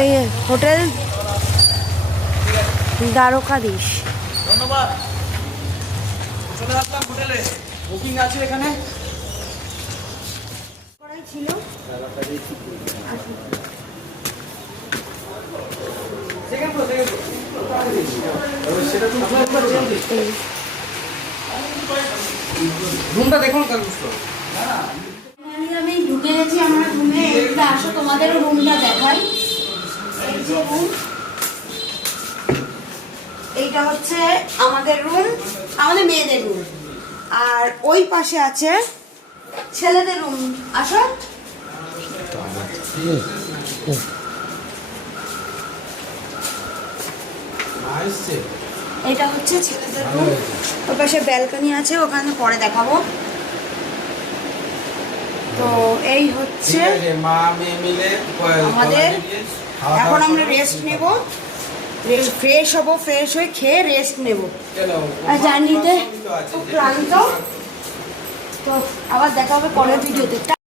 এই হোটেল দ্বারকাধীশ। ধন্যবাদ। চলে আসলাম হোটেলে, বুকিং আছে এখানে। করাই ছিল। রুমটা দেখুন কারণ আমি ঢুকে গেছি আমার রুমে। এইটা আসো তোমাদেরও রুমটা দেখাই। এই যে রুম, এইটা হচ্ছে আমাদের রুম, আমাদের মেয়েদের রুম। আর ওই পাশে আছে ছেলেদের রুম। আসো। এটা হচ্ছে ছেলেদের রুম। ওর পাশে ব্যালকনি আছে, ওখানে পরে দেখাবো। তো এই হচ্ছে আমাদের। এখন আমরা রেস্ট নেব, ফ্রেশ হব, ফ্রেশ হয়ে খেয়ে রেস্ট নেব। আর জার্নিতে খুব ক্লান্ত। তো আবার দেখা হবে পরের ভিডিওতে।